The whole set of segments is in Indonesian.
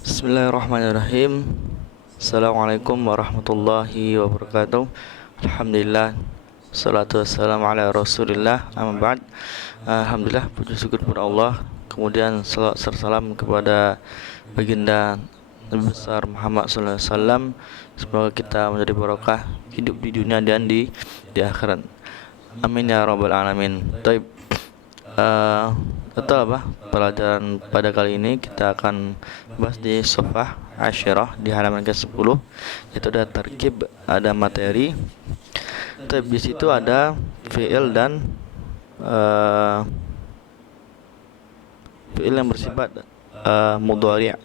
Bismillahirrahmanirrahim. Assalamualaikum warahmatullahi wabarakatuh. Alhamdulillah, salatu wassalamu ala rasulillah, amma ba'd. Alhamdulillah, puji syukur kepada Allah. Kemudian salawat serta salam kepada baginda Nabi besar Muhammad sallallahu alaihi wasallam. Semoga kita menjadi barokah hidup di dunia dan di akhirat. Amin ya rabbal alamin. Taib. Betul apa? Pelajaran pada kali ini kita akan bahas di Shafah Asyirah di halaman ke-10, yaitu ada tarkib, ada materi. Tapi di situ ada fi'il dan fi'il yang bersifat mudhari'.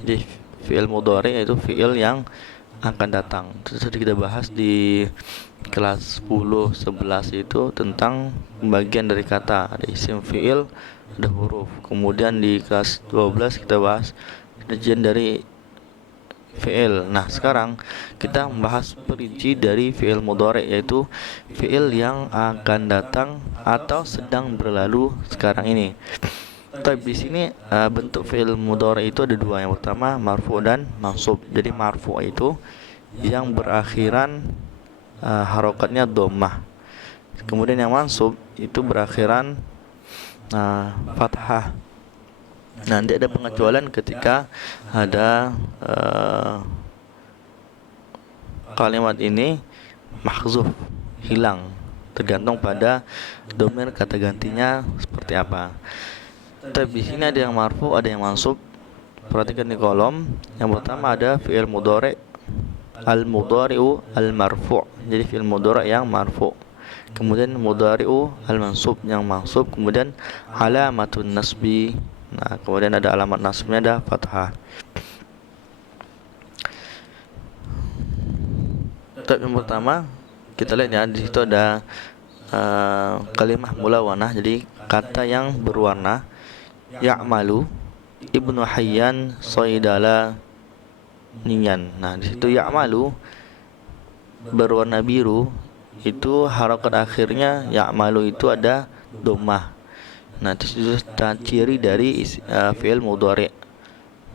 Jadi fi'il mudhari' yaitu fi'il yang akan datang. Terus kita bahas di kelas 10 11 itu tentang pembagian dari kata, ada isim fi'il, ada huruf. Kemudian di kelas 12 kita bahas rincian dari fi'il. Nah, sekarang kita membahas perinci dari fi'il mudhari', yaitu fi'il yang akan datang atau sedang berlalu sekarang ini. Tapi di sini bentuk fi'il mudhari' itu ada dua. Yang pertama marfu dan mansub. Jadi marfu itu yang berakhiran harokatnya dhammah. Kemudian yang mansub itu berakhiran fathah. Nanti ada pengecualian ketika ada kalimat ini mahzuf, hilang, tergantung pada domir kata gantinya seperti apa. Tapi di sini ada yang marfu, ada yang mansub. Perhatikan di kolom. Yang pertama ada fi'il mudhari', al-mudhari'u al-marfu'. Jadi fi'il mudhari' yang marfu'. Kemudian mudhari'u al-mansub yang mansub. Kemudian alamatun nasbi. Nah, kemudian ada alamat nasbnya, ada fathah. Tapi yang pertama kita lihat ya, di situ ada kalimah mulawanah. Jadi kata yang berwarna. Ya'malu Ibnu Hayyan Soidala Niyan. Nah, di situ ya'malu berwarna biru, itu harokat akhirnya ya'malu itu ada dhammah. Nah, itu ciri dari fi'il mudhari'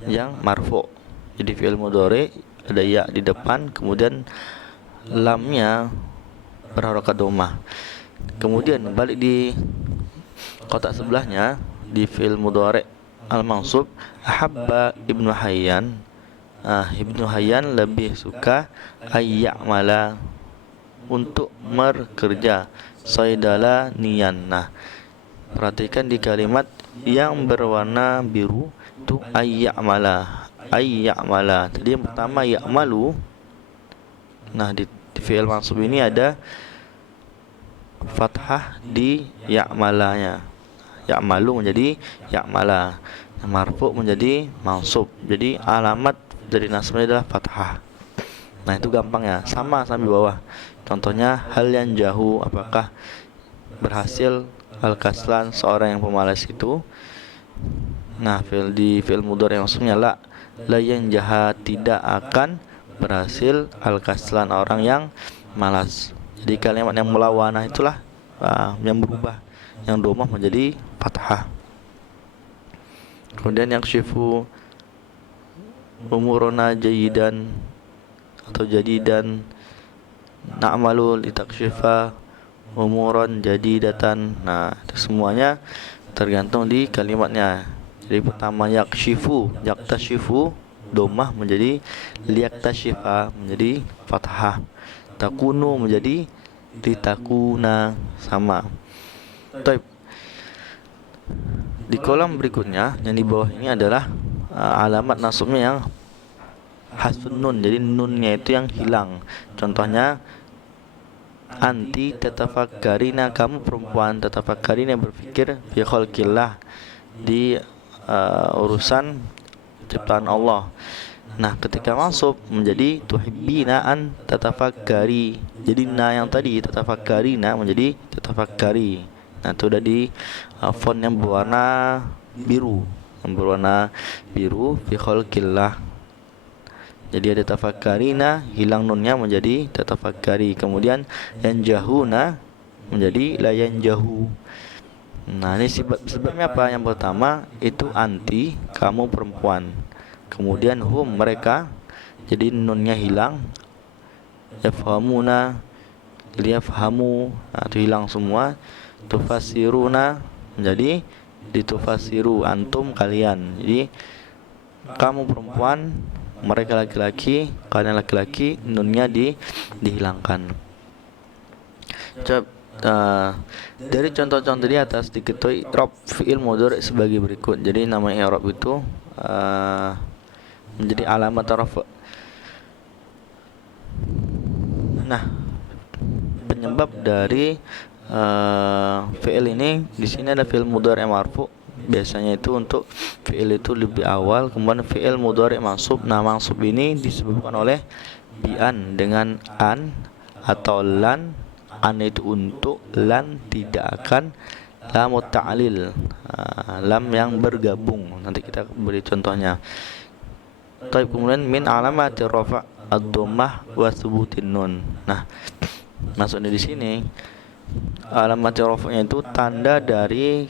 yang marfu'. Jadi fi'il mudhari' ada ya di depan, kemudian lamnya berharokat dhammah. Kemudian balik di kotak sebelahnya, di fi'il mudhari' al-mansub, ahabba Ibnu Hayyan. Ibnu Hayyan lebih suka ayya'mala, untuk bekerja, saidala niyan. Nah, perhatikan di kalimat yang berwarna biru itu ayya'mala, ayya'mala. Tadi yang pertama ya'malu. Nah, di fi'il mansub ini ada fathah di ya'malanya. Ya'malu menjadi ya'mala, marfu menjadi mansub. Jadi alamat dari nasbnya adalah fathah. Nah, itu gampang ya, sama di bawah. Contohnya hal yang jauh, apakah berhasil al-kaslan, seorang yang pemalas itu. Nah, di fi'il mudhari' maksudnya la yang jahat, tidak akan berhasil al-kaslan, orang yang malas. Jadi kalimat yang melawanah itulah yang berubah, yang dhammah menjadi fathah. Kemudian yang syifu umuruna jayidan atau jadidan, na'malu litakshifa umuran jadidatan. Nah, itu semuanya tergantung di kalimatnya. Jadi pertama yakshifu, yaktashifu dhammah menjadi liyaktashifa menjadi fathah. Takunu menjadi litakuna, sama. Baik. Di kolom berikutnya yang di bawah ini adalah alamat nasabnya yang hasfun nun. Jadi nunnya itu yang hilang. Contohnya anti tatafakkarina, kamu perempuan, tatafakkarina berpikir, fi khalqillah, di urusan ciptaan Allah. Nah, ketika mansub menjadi tuhibbina an tatafakkari. Jadi na yang tadi tatafakkarina menjadi tatafakkari. Nah, itu udah di font yang berwarna biru, fi khalqillah. Jadi ada tafakkarina, hilang nunnya menjadi tatafakkari. Kemudian yanjahuna menjadi la yanjahu. Nah, ini sebabnya apa? Yang pertama itu anti, kamu perempuan. kemudian hum mereka, jadi nunnya hilang, yafhamuna jadi yafhamu, nah, itu hilang semua. Tufasiruna menjadi ditufasiru, antum kalian, jadi kamu perempuan, mereka laki-laki, kalian laki-laki, nunnya dihilangkan. Dari contoh-contoh di atas diketahui i'rab fi'il mudhari sebagai berikut. Jadi nama i'rab itu menjadi alamat rafa'. Nah, penyebab dari fi'il ini di sini ada fi'il mudhari marfu'. Biasanya itu untuk fi'il itu lebih awal, kemudian fi'il mudhari mansub. Nah, mansub ini disebabkan oleh bi'an dengan an atau lan. An itu untuk, lan tidak akan, lam ta'lil, lam yang bergabung. Nanti kita beri contohnya. Taib, kemudian min alamati rafa' ad-dhammah wa thubutin nun. Nah, maksudnya di sini alamat rafa'nya itu tanda dari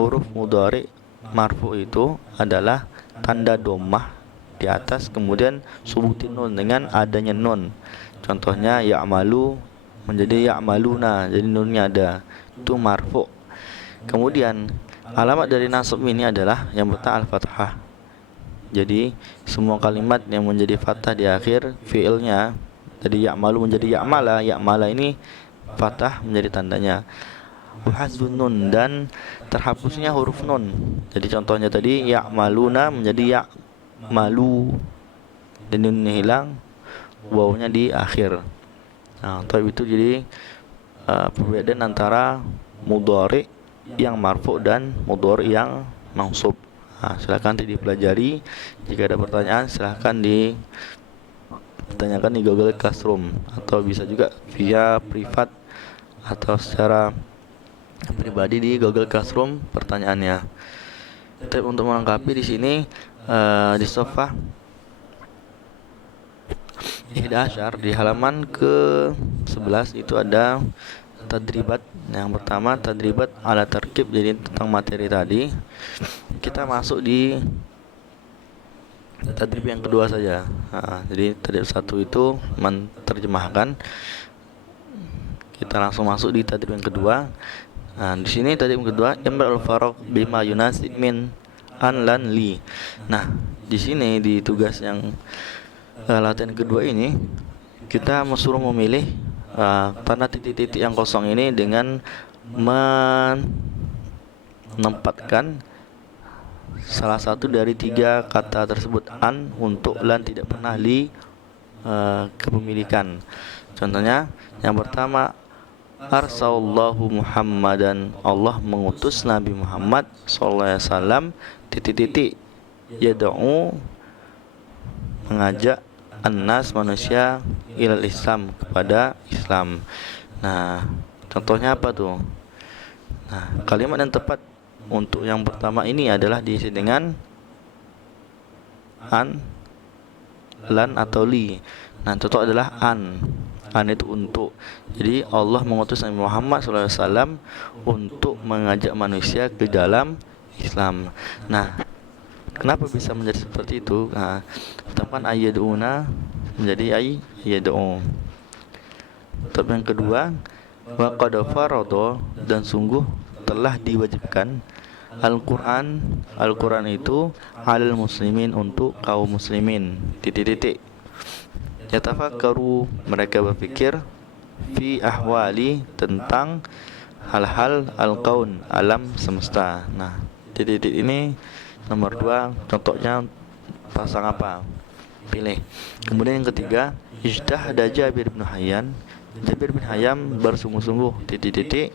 huruf mudhari marfu itu adalah tanda dhammah di atas, kemudian subutin nun dengan adanya nun. Contohnya ya'malu menjadi ya'maluna, jadi nunnya ada, itu marfu. Kemudian alamat dari nasab ini adalah yang pertama al-fathah. Jadi semua kalimat yang menjadi fathah di akhir fiilnya, tadi ya'malu menjadi ya'mala, ya'mala ini fathah menjadi tandanya. Wahazbun nun, dan terhapusnya huruf nun. Jadi contohnya tadi ya'maluna menjadi ya'malu, dan nunnya hilang, wawunya di akhir. Nah, itu jadi perbedaan antara mudhari yang marfu dan mudhari yang mansub. Nah, silakan dipelajari. Jika ada pertanyaan silakan ditanyakan di Google Classroom, atau bisa juga via privat atau secara pribadi di Google Classroom pertanyaannya. Tapi untuk melengkapi di sini di sofa 11 di halaman ke-11 itu ada tadribat. Yang pertama tadribat ala terkib, jadi tentang materi tadi. Kita masuk di tadrib yang kedua saja. Jadi tadrib satu itu menerjemahkan. Kita langsung masuk di tadrib yang kedua. Nah, di sini tadrib yang kedua imra'ul faraq bima yunasib min an lan li. Nah, di sini di tugas yang latihan kedua ini kita suruh memilih tanda titik-titik yang kosong ini dengan menempatkan salah satu dari tiga kata tersebut an untuk lan tidak pernah li kepemilikan. Contohnya yang pertama arsallahu Muhammadan, Allah mengutus Nabi Muhammad sallallahu alaihi wasallam titik-titik yad'u mengajak annas manusia ilal Islam, kepada Islam. Nah, contohnya apa tuh? Nah, kalimat yang tepat untuk yang pertama ini adalah diisi dengan an, lan atau li. Nah, contoh adalah an. An itu untuk. Jadi Allah mengutus Nabi Muhammad SAW untuk mengajak manusia ke dalam Islam. Nah, kenapa bisa menjadi seperti itu? Nah, pertama ayyaduna menjadi ayyadu. Tapi yang kedua wa qad farada, dan sungguh telah diwajibkan Al-Quran itu alal muslimin, untuk kaum muslimin. Titik-titik. Yatafakkaru, mereka berpikir, fi ahwali, tentang hal-hal al-kaun, alam semesta. Nah, titik-titik ini nomor 2, contohnya pasang apa? Pilih. Kemudian yang ketiga, ijtahada Jabir bin Hayyan. Jabir bin Hayyan bersungguh-sungguh titik-titik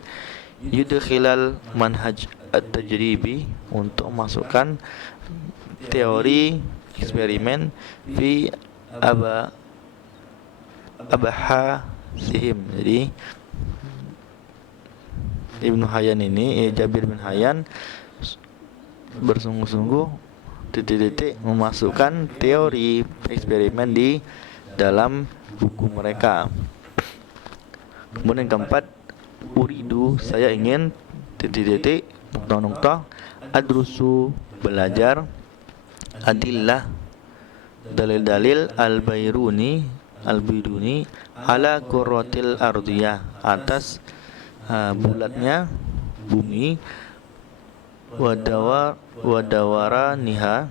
yudkhilal manhaj at-tajribi, untuk masukkan teori eksperimen fi abahasihim. Jadi Ibnu Hayyan ini, Jabir bin Hayyan bersungguh-sungguh titik-titik memasukkan teori eksperimen di dalam buku mereka. Kemudian yang keempat, uridu, saya ingin titik-titik nukta-nukta adrusu, belajar adillah dalil-dalil al-Bairuni ala kurratil ardiyah, atas bulatnya bumi, wadawara niha,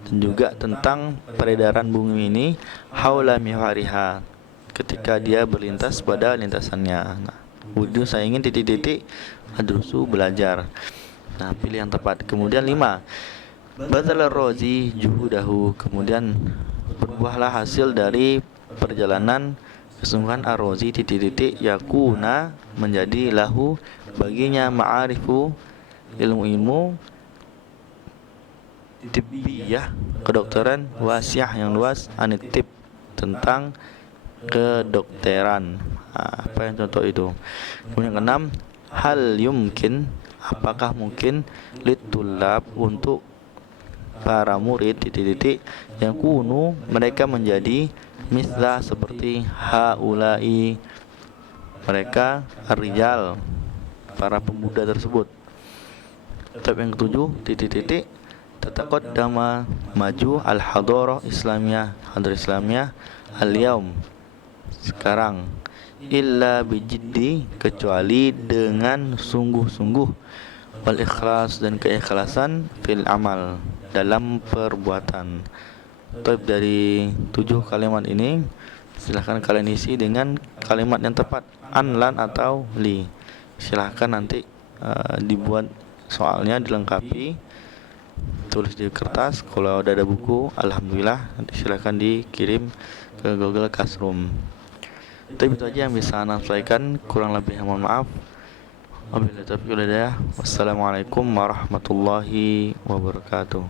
dan juga tentang peredaran bumi ini, haula mihwariha, ketika dia berlintas pada lintasannya. Nah, wudhu saya ingin titik-titik adrusu belajar. Nah, pilih yang tepat. Kemudian 5, badal rozi juhudahu, kemudian berbuahlah hasil dari perjalanan kesungguhan ar-rozi titik-titik yakuna, menjadi lahu baginya ma'arifu, ilmu-ilmu tibbiyah, kedokteran, wasiah yang luas, anitib, tentang kedokteran. Apa yang contoh itu? Kemudian keenam, hal yumkin, apakah mungkin, litulab, untuk para murid titik-titik yang kunu, mereka menjadi misla, seperti haulai, mereka ar-rijal, para pemuda tersebut. Tab yang ketujuh, titik-titik tataqaddama, maju, al-hadarah islamiyah, hadarah islamiyah, al-yaum, sekarang, illa bijiddi, kecuali dengan sungguh-sungguh, wal ikhlas, dan keikhlasan, fil amal, dalam perbuatan. Tab dari 7 kalimat ini silahkan kalian isi dengan kalimat yang tepat, an, lan, atau li. Silahkan nanti dibuat soalnya, dilengkapi, tulis di kertas. Kalau udah ada buku, alhamdulillah, nanti silahkan dikirim ke Google Classroom. Tapi itu aja yang bisa Ana sampaikan, kurang lebih mohon maaf. Wabillahi taufiq wal hidayah. Wassalamualaikum warahmatullahi wabarakatuh.